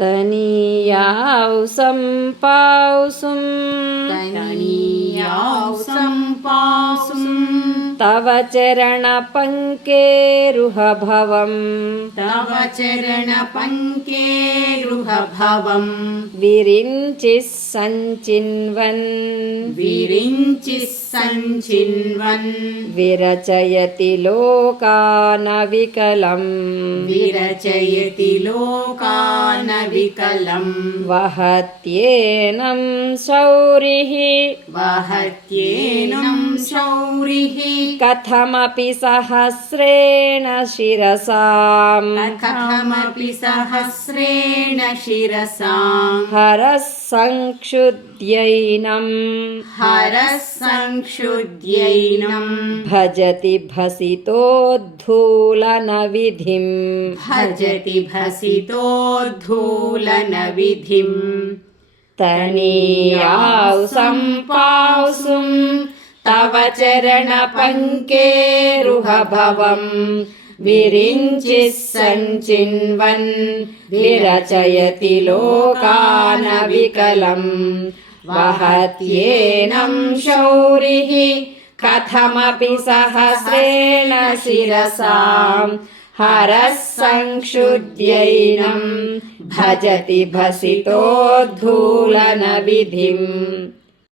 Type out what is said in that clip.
तनीयाौ सम्पासुं तव चरणपङ्केरुहभवम् विरिञ्चिः सञ्चिन्वन् विरचयति लोकानविकलम् वहत्येनं शौरिः कथमपि सहस्रेण शिरसाम् हरः संक्षुद्यैनं भजति भसितोद्धूलनविधिम् तनीयाौ सम्पासुं तव चरणपङ्केरुहभवम् विरिञ्चिः सञ्चिन्वन् विरचयति लोकानविकलम् वहत्येनं शौरिः कथमपि सहस्रेण शिरसाम् हरः संक्षुद्यैनं भजति भसितोद्धूलनविधिम्।